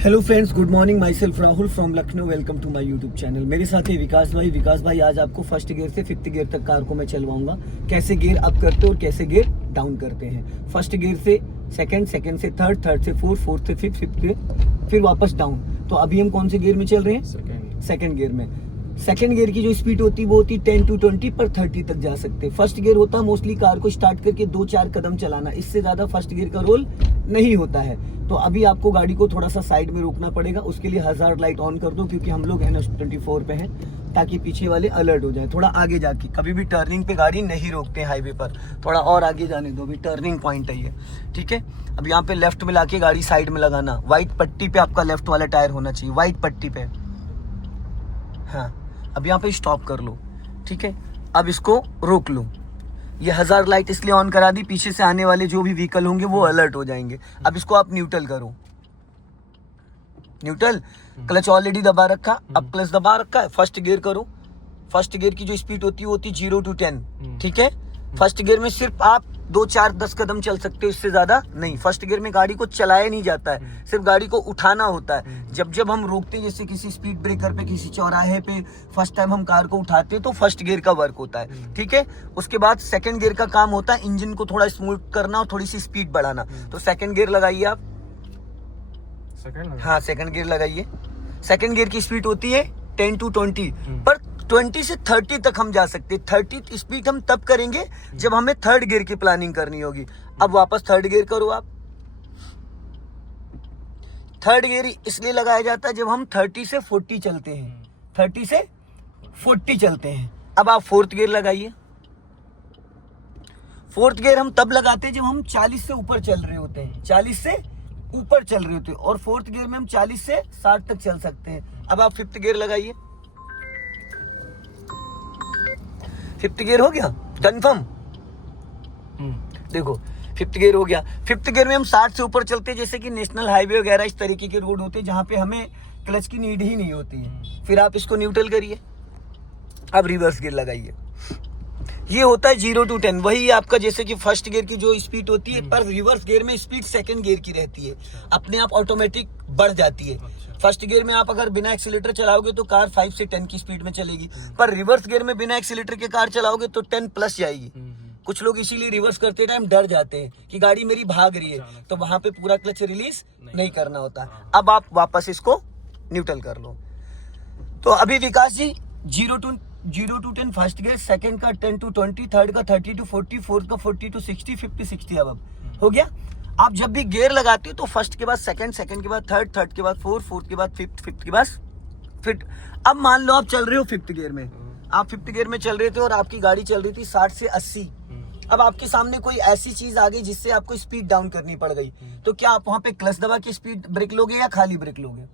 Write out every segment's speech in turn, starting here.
Hello friends, good morning. Myself Rahul from Lucknow. Welcome to my YouTube channel. मेरे साथ है विकास भाई। विकास भाई, आज आपको फर्स्ट गियर से फिफ्थ गियर तक कार को मैं चलवाऊंगा, कैसे गियर अप करते हैं और कैसे गियर डाउन करते हैं। फर्स्ट गियर से सेकंड, सेकंड से थर्ड, थर्ड से फोर्थ, फोर्थ से फिफ्थ, फिफ्थ से फिर वापस डाउन। तो अभी हम कौन से गियर में चल रहे हैं? सेकंड गियर में। सेकंड गियर की जो स्पीड होती है वो होती है 10 to 20 पर 30 तक जा सकते हैं। फर्स्ट गियर होता है मोस्टली कार को स्टार्ट करके 2-4 कदम चलाना, इससे ज्यादा फर्स्ट गियर का रोल नहीं होता है। तो अभी आपको गाड़ी को थोड़ा सा साइड में रोकना पड़ेगा, उसके लिए हजार्ड लाइट ऑन कर दो, क्योंकि हम लोग NH24 पे हैं, ताकि पीछे वाले अलर्ट हो जाए। थोड़ा आगे जाके, कभी भी टर्निंग पे गाड़ी नहीं रोकते हाईवे पर, थोड़ा और आगे जाने दो, अभी टर्निंग पॉइंट है ये, ठीक है। अब यहाँ पे लेफ्ट में लाके गाड़ी साइड में लगाना। व्हाइट पट्टी पे आपका लेफ्ट वाला टायर होना चाहिए, व्हाइट पट्टी पे। हाँ, अब यहाँ पे स्टॉप कर लो, ठीक है। अब इसको रोक लो। ये हजार्ड लाइट इसलिए ऑन करा दी, पीछे से आने वाले जो भी व्हीकल होंगे वो अलर्ट हो जाएंगे। अब इसको आप न्यूट्रल करो। न्यूट्रल, क्लच ऑलरेडी दबा रखा, अब क्लच दबा रखा है, फर्स्ट गियर करो। फर्स्ट गियर की जो स्पीड होती है वो होती है 0 to 10, ठीक है। फर्स्ट गियर में सिर्फ आप 2-4-10 कदम चल सकते हो, इससे ज्यादा नहीं। फर्स्ट गियर में गाड़ी को चलाया नहीं जाता है, सिर्फ गाड़ी को उठाना होता है। जब जब हम रोकते हैं, जैसे किसी स्पीड ब्रेकर पे, किसी चौराहे पे, फर्स्ट टाइम हम कार को उठाते हैं, तो फर्स्ट गियर का वर्क होता है, ठीक है। उसके बाद सेकंड गियर का काम होता है इंजन को थोड़ा स्मूथ करना और थोड़ी सी स्पीड बढ़ाना। तो सेकंड गियर लगाइए आप। हाँ, सेकंड गियर लगाइए। सेकंड गियर की स्पीड होती है 10 to 20, पर 20 से 30 तक हम जा सकते हैं। 30 स्पीड हम तब करेंगे जब हमें थर्ड गियर की प्लानिंग करनी होगी। अब वापस थर्ड गियर करो आप। थर्ड गियर इसलिए लगाया जाता है जब हम 30 से 40 चलते हैं, 30 से 40 चलते हैं। अब आप फोर्थ गियर लगाइए। फोर्थ गियर हम तब लगाते हैं जब हम 40 से ऊपर चल रहे होते हैं, 40 से ऊपर चल रहे होते हैं, और फोर्थ गियर में हम 40 से 60 तक चल सकते हैं। अब आप फिफ्थ गियर लगाइए। फिफ्थ गियर हो गया कंफर्म। देखो, फिफ्थ गियर हो गया। फिफ्थ गियर में हम 60 से ऊपर चलते हैं, जैसे कि नेशनल हाईवे वगैरह इस तरीके के रोड होते हैं जहां पे हमें क्लच की नीड ही नहीं होती है। फिर आप इसको न्यूट्रल करिए। अब रिवर्स गियर लगाइए। ये होता है 0 to 10, वही आपका जैसे कि फर्स्ट गियर की जो स्पीड होती है, पर रिवर्स गियर में स्पीड सेकंड गियर की रहती है, अपने आप ऑटोमेटिक बढ़ जाती है। फर्स्ट गियर में आप अगर बिना एक्सीलेटर चलाओगे तो कार 5 से 10 की स्पीड में चलेगी, पर रिवर्स गियर में बिना एक्सीलेटर के कार चलाओगे तो 10 प्लस जाएगी। कुछ लोग इसीलिए रिवर्स करते टाइम डर जाते हैं कि गाड़ी मेरी भाग रही है, तो वहां पे पूरा क्लच रिलीज नहीं करना होता। अब आप वापस इसको न्यूट्रल कर लो। तो अभी विकास जी 0 to 10 फर्स्ट गियर, सेकंड का 10 to 20, थर्ड का 30 to 40, फोर्थ का 40 to 60, 50, 60। अब हो गया। आप जब भी गियर लगाते हो तो फर्स्ट के बाद सेकंड, सेकंड के बाद थर्ड, थर्ड के बाद फोर्थ, फोर्थ के बाद फिफ्थ, फिफ्थ के बाद फिफ्थ। अब मान लो आप चल रहे हो फिफ्थ गियर में, आप फिफ्थ गियर में चल रहे थे और आपकी गाड़ी चल रही थी 60 से 80। अब आपके सामने कोई ऐसी चीज आ गई जिससे आपको स्पीड डाउन करनी पड़ गई, तो क्या आप वहां पे क्लच दबा के स्पीड ब्रेक लोगे या खाली ब्रेक लोगे?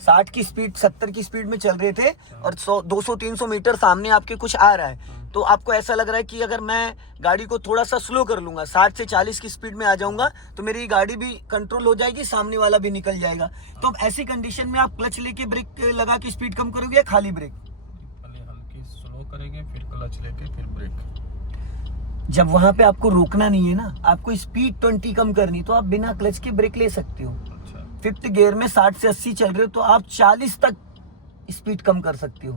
60 की स्पीड, 70 की स्पीड में चल रहे थे और 200-300 मीटर सामने आपके कुछ आ रहा है, तो आपको ऐसा लग रहा है कि अगर मैं गाड़ी को थोड़ा सा स्लो कर लूंगा, 60 से 40 की स्पीड में आ जाऊंगा, तो मेरी गाड़ी भी कंट्रोल हो जाएगी, सामने वाला भी निकल जाएगा। तो अब ऐसी कंडीशन में आप क्लच लेके ब्रेक लगा के स्पीड कम करोगे या खाली ब्रेक? पहले हल्की स्लो करेंगे, फिर क्लच लेके फिर ब्रेक। जब वहां पे आपको रोकना नहीं है ना, आपको स्पीड 20 कम करनी, तो आप बिना क्लच के ब्रेक ले सकते हो। फिफ्थ गियर में 60 से 80 चल रहे हो तो आप 40 तक स्पीड कम कर सकते हो।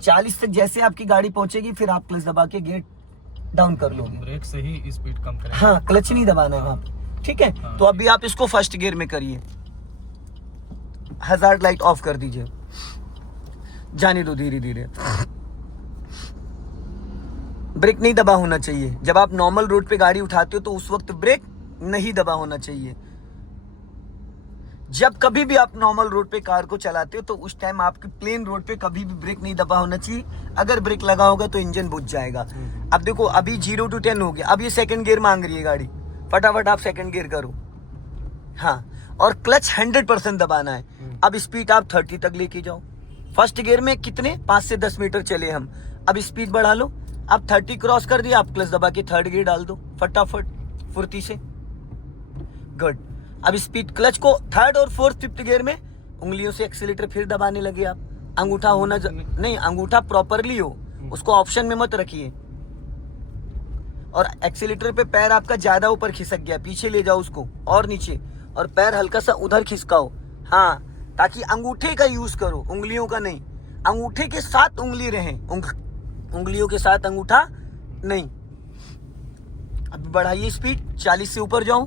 40 तक जैसे आपकी गाड़ी पहुंचेगी, फिर आप क्लच दबा के गियर डाउन कर लोगे। ब्रेक से ही स्पीड कम करेंगे। हाँ, क्लच नहीं दबाना है वहां पे, ठीक है। तो अभी आप इसको फर्स्ट गियर में करिए। हजार्ड लाइट ऑफ कर दीजिए, जाने दो धीरे धीरे। ब्रेक नहीं दबा होना चाहिए। जब आप नॉर्मल रोड पे गाड़ी उठाते हो तो उस वक्त ब्रेक नहीं दबा होना चाहिए। जब कभी भी आप नॉर्मल रोड पे कार को चलाते हो तो उस टाइम आपके प्लेन रोड पे कभी भी ब्रेक नहीं दबा होना चाहिए। अगर ब्रेक लगा होगा तो इंजन बुझ जाएगा। अब देखो, अभी 0 to 10 हो गया। अब ये सेकंड गियर मांग रही है गाड़ी, फटाफट आप सेकंड गियर करो। हाँ, और क्लच 100% दबाना है। अब स्पीड आप 30 तक लेके जाओ। फर्स्ट गियर में कितने 5 से 10 मीटर चले हम, अब स्पीड बढ़ा लो। अब 30 क्रॉस कर दिया, आप क्लच दबा के थर्ड गियर डाल दो फटाफट फुर्ती से। गुड। अब स्पीड क्लच को थर्ड और फोर्थ, फिफ्थ गियर में उंगलियों से एक्सीलेटर फिर दबाने लगे आप। अंगूठा होना नहीं, अंगूठा प्रॉपरली हो, उसको ऑप्शन में मत रखिए। और एक्सीलेटर पे पैर आपका ज्यादा ऊपर खिसक गया, पीछे ले जाओ उसको और नीचे, और पैर हल्का सा उधर खिसकाओ, हाँ, ताकि अंगूठे का यूज करो, उंगलियों का नहीं। अंगूठे के साथ उंगली रहे, उंगलियों के साथ अंगूठा नहीं। अब बढ़ाइए स्पीड, 40 से ऊपर जाओ,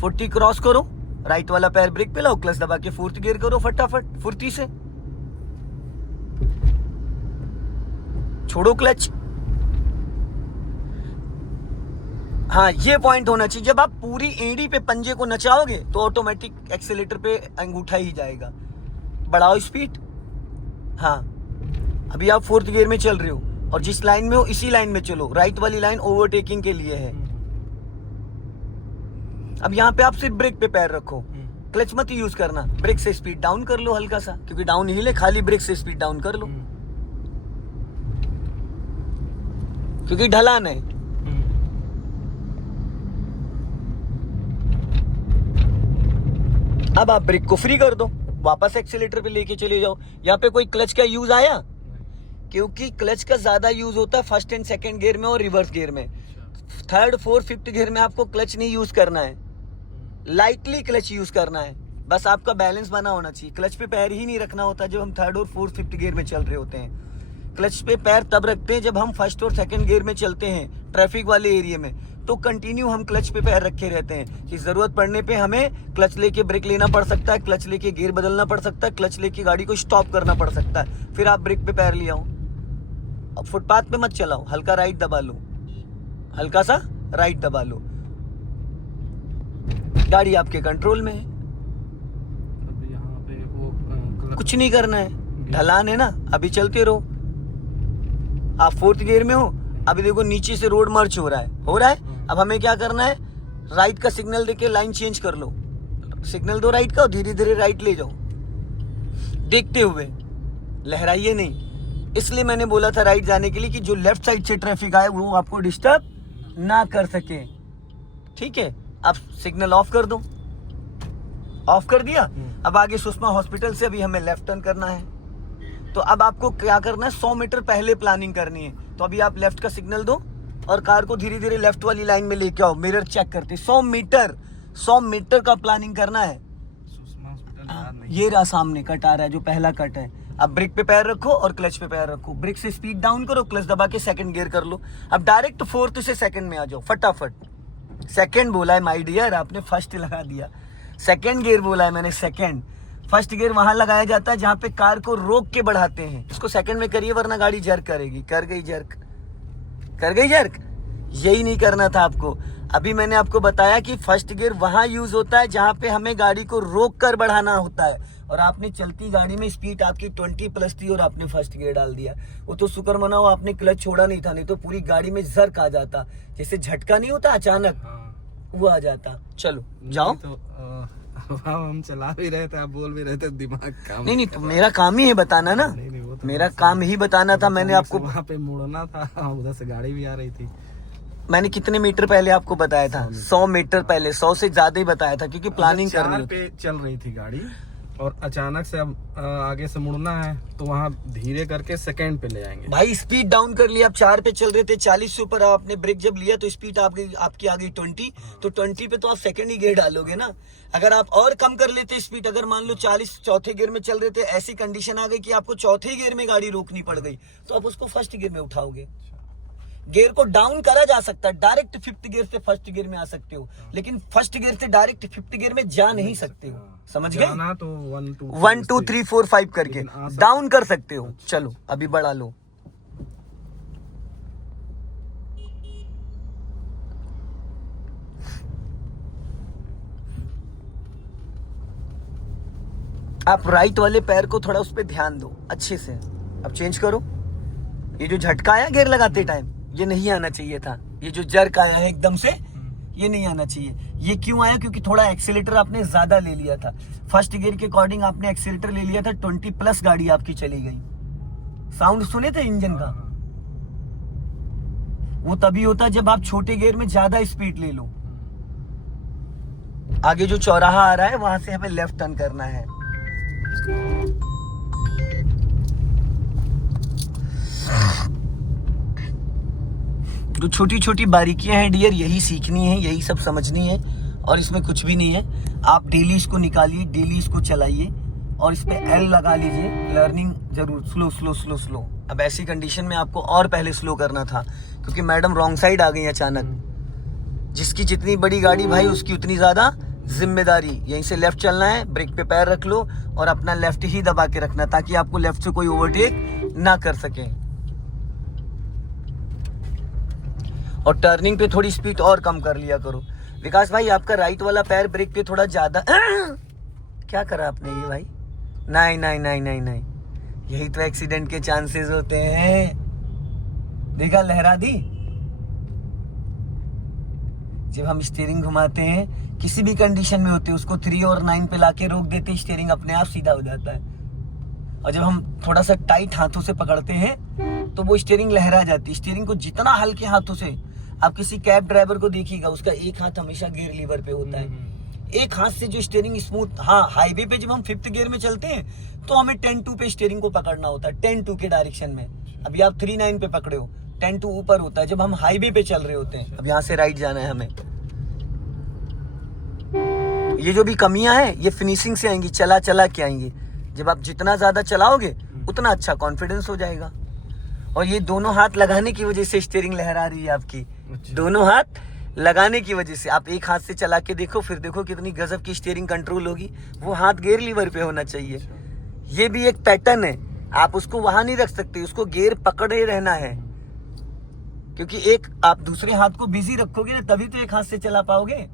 40 क्रॉस करो, राइट वाला पैर ब्रेक पे लाओ, क्लच दबा के 4th गियर करो फटाफट फुर्ती से, छोड़ो क्लच। हाँ, ये पॉइंट होना चाहिए, जब आप पूरी एड़ी पे पंजे को नचाओगे तो ऑटोमेटिक एक्सीलेटर पे अंगूठा ही जाएगा। बढ़ाओ स्पीड। हाँ, अभी आप 4th गियर में चल रहे हो और जिस लाइन में हो इसी लाइन में चलो, राइट वाली लाइन ओवरटेकिंग के लिए है। अब यहाँ पे आप सिर्फ ब्रेक पे पैर रखो, क्लच मत यूज करना, ब्रेक से स्पीड डाउन कर लो हल्का सा, क्योंकि डाउन हिल है, खाली ब्रेक से स्पीड डाउन कर लो, क्योंकि ढलान है। अब आप ब्रेक को फ्री कर दो, वापस एक्सीलेटर पे लेके चले जाओ। यहाँ पे कोई क्लच का यूज आया? क्योंकि क्लच का ज्यादा यूज होता है 1st एंड 2nd गियर में और रिवर्स गियर में। 3rd 4th 5th गियर में आपको क्लच नहीं यूज करना है, लाइटली क्लच यूज करना है, बस आपका बैलेंस बना होना चाहिए। क्लच पे पैर ही नहीं रखना होता जब हम 3rd और 4th 5th गियर में चल रहे होते हैं। क्लच पे पैर तब रखते हैं जब हम 1st और 2nd गियर में चलते हैं ट्रैफिक वाले एरिया में, तो कंटिन्यू हम क्लच पे पैर रखे रहते हैं कि जरूरत पड़ने पे हमें क्लच लेके ब्रेक लेना पड़ सकता है, क्लच लेके गियर बदलना पड़ सकता है, क्लच लेके गाड़ी को स्टॉप करना पड़ सकता है, फिर आप ब्रेक पे पैर ले आओ। अब फुटपाथ पे मत चलाओ, हल्का राइट दबा लो, हल्का सा राइट दबा लो, गाड़ी आपके कंट्रोल में है। अब यहाँ पे वो कुछ नहीं करना है, ढलान है ना, अभी चलते रहो। आप 4th गियर में हो, अभी देखो नीचे से रोड मर्ज हो रहा है। अब हमें क्या करना है, राइट का सिग्नल देके लाइन चेंज कर लो, सिग्नल दो राइट का और धीरे धीरे राइट ले जाओ, देखते हुए, लहराइए नहीं। इसलिए मैंने बोला था राइट जाने के लिए कि जो लेफ्ट साइड से ट्रैफिक आए वो आपको डिस्टर्ब ना कर सके, ठीक है। अब सिग्नल ऑफ कर दो, ऑफ कर दिया। अब आगे सुषमा हॉस्पिटल से अभी हमें लेफ्ट टर्न करना है, तो अब आपको क्या करना है, 100 मीटर पहले प्लानिंग करनी है। तो अभी आप लेफ्ट का सिग्नल दो और कार को धीरे धीरे लेफ्ट वाली लाइन में लेके आओ, मिरर चेक करते। 100 मीटर का प्लानिंग करना है। ये रहा सामने कट आ रहा है, जो पहला कट है। अब ब्रेक पे पैर रखो और क्लच पे पैर रखो, ब्रेक से स्पीड डाउन करो, क्लच दबा के 2nd गियर कर लो। अब डायरेक्ट 4th से 2nd में आ जाओ फटाफट। 2nd बोला है माय डियर, आपने 1st लगा दिया। 2nd गियर बोला है मैंने, 2nd। 1st गियर वहां लगाया जाता है जहां पे कार को रोक के बढ़ाते हैं, इसको 2nd में करिए वरना गाड़ी जर्क करेगी। कर गई जर्क, कर गई जर्क। यही नहीं करना था आपको। अभी मैंने आपको बताया कि 1st गियर वहां यूज होता है जहां पे हमें गाड़ी को रोक कर बढ़ाना होता है, और आपने चलती गाड़ी में स्पीड आपकी 20+ थी और आपने 1st गियर डाल दिया। वो तो शुक्र मनाओ आपने क्लच छोड़ा नहीं था, नहीं तो पूरी गाड़ी में जर्क आ जाता, जैसे झटका नहीं होता अचानक, वो आ जाता। चलो जाओ। तो हम चला भी रहे थे, आप बोल भी रहे थे, दिमाग काम नहीं तो मेरा काम ही है बताना ना, वो तो मेरा काम ही बताना था। मैंने आपको वहाँ पे मुड़ना था, उधर से गाड़ी भी आ रही थी। मैंने कितने मीटर पहले आपको बताया था? 100 मीटर पहले, 100 से ज्यादा ही बताया था, क्योंकि प्लानिंग करनी होती पे चल रही थी गाड़ी और अचानक से अब आगे से मुड़ना है, तो वहाँ धीरे करके 2nd पे ले आएंगे। भाई स्पीड डाउन कर लिया, आप 4 पे चल रहे थे, 40 से ऊपर आपने ब्रेक जब लिया तो स्पीड आपकी आ गई 20, तो 20 पे तो आप 2nd ही गियर डालोगे ना। अगर आप और कम कर लेते स्पीड, अगर मान लो 40 4th गियर में चल रहे थे, ऐसी कंडीशन आ गई कि आपको 4th गियर में गाड़ी रोकनी पड़ गई, तो आप उसको 1st गियर में उठाओगे। गियर को डाउन करा जा सकता है, डायरेक्ट 5th गियर से 1st गियर में आ सकते हो, लेकिन 1st गियर से डायरेक्ट 5th गियर में जा नहीं सकते हो, समझ गए? जाना तो 1 2 3 4 5 करके डाउन कर सकते हो। चलो अभी बढ़ा लो। आप राइट वाले पैर को थोड़ा उस पर ध्यान दो अच्छे से। अब चेंज करो। ये जो झटका आया गियर लगाते टाइम, ये नहीं आना चाहिए था। ये जो जर्क आया है एकदम से, ये नहीं आना चाहिए। ये क्यों आया? क्योंकि थोड़ा एक्सीलेटर आपने ज्यादा ले लिया था। 1st गियर के अकॉर्डिंग आपने एक्सीलेटर ले लिया था, 20+ गाड़ी आपकी चली गई। साउंड सुने थे इंजन का? वो तभी होता है जब आप छोटे गियर में ज्यादा स्पीड ले लो। आगे जो चौराहा आ रहा है वहां से हमें लेफ्ट टर्न करना है। जो छोटी छोटी बारीकियां हैं डियर, यही सीखनी है, यही सब समझनी है। और इसमें कुछ भी नहीं है। आप डेली इसको निकालिए, डेली इसको चलाइए और इस पे एल लगा लीजिए। लर्निंग जरूर स्लो स्लो स्लो स्लो। अब ऐसी कंडीशन में आपको और पहले स्लो करना था क्योंकि मैडम रॉन्ग साइड आ गई अचानक। जिसकी जितनी बड़ी गाड़ी भाई उसकी उतनी ज्यादा जिम्मेदारी। यहीं से लेफ्ट चलना है, ब्रेक पे पैर रख लो और अपना लेफ्ट ही दबा के रखना ताकि आपको लेफ्ट से कोई ओवरटेक ना कर सके। और टर्निंग पे थोड़ी स्पीड और कम कर लिया करो। विकास भाई आपका राइट वाला पैर ब्रेक पे थोड़ा ज्यादा क्या करा आपने ये भाई? नहीं नहीं नहीं नहीं नहीं, यही तो एक्सीडेंट के चांसेस होते हैं। देखा लहरा दी। जब हम स्टीयरिंग घुमाते हैं किसी भी कंडीशन में होते हैं उसको 3 और 9 पे लाके रोक देते हैं, स्टीयरिंग अपने आप सीधा हो जाता है। और जब हम थोड़ा सा टाइट हाथों से पकड़ते हैं तो वो स्टीयरिंग लहरा जाती है। स्टीयरिंग को जितना हल्के हाथों से, आप किसी कैब ड्राइवर को देखिएगा उसका एक हाथ हमेशा गियर लीवर पे होता है। एक हाथ से जो स्टीयरिंग स्मूथ, हाँ हाईवे पे जब हम 5th गियर में चलते हैं तो हमें 10-2 पे स्टीयरिंग को पकड़ना होता है, 10-2 के डायरेक्शन में। अभी आप 3-9 पे पकड़े हो, 10-2 ऊपर होता है जब हम हाईवे पे चल रहे होते हैं। अब यहाँ से राइट जाना है हमें। ये जो भी कमियां हैं ये फिनिशिंग से आएंगी, चला चला के आएंगी। जब आप जितना ज्यादा चलाओगे उतना अच्छा कॉन्फिडेंस हो जाएगा। और ये दोनों हाथ लगाने की वजह से स्टीयरिंग लहरा रही है आपकी। दोनों हाथ लगाने की वजह से। आप एक हाथ से चला के देखो, फिर देखो कितनी गजब की स्टीयरिंग कंट्रोल होगी। वो हाथ गियर लीवर पे होना चाहिए। ये भी एक पैटर्न है, आप उसको वहां नहीं रख सकते, उसको गियर पकड़े रहना है। क्योंकि एक आप दूसरे हाथ को बिजी रखोगे ना तभी तो एक हाथ से चला पाओगे।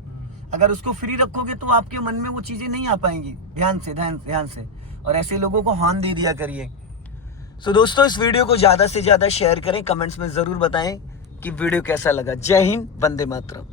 अगर उसको फ्री रखोगे तो आपके मन में वो चीजें नहीं आ पाएंगी। ध्यान से ध्यान से। और ऐसे लोगों को हॉर्न दे दिया करिए। सो दोस्तों इस वीडियो को ज्यादा से ज्यादा शेयर करें, कमेंट्स में जरूर बताएं कि वीडियो कैसा लगा। जय हिंद, वंदे मातरम।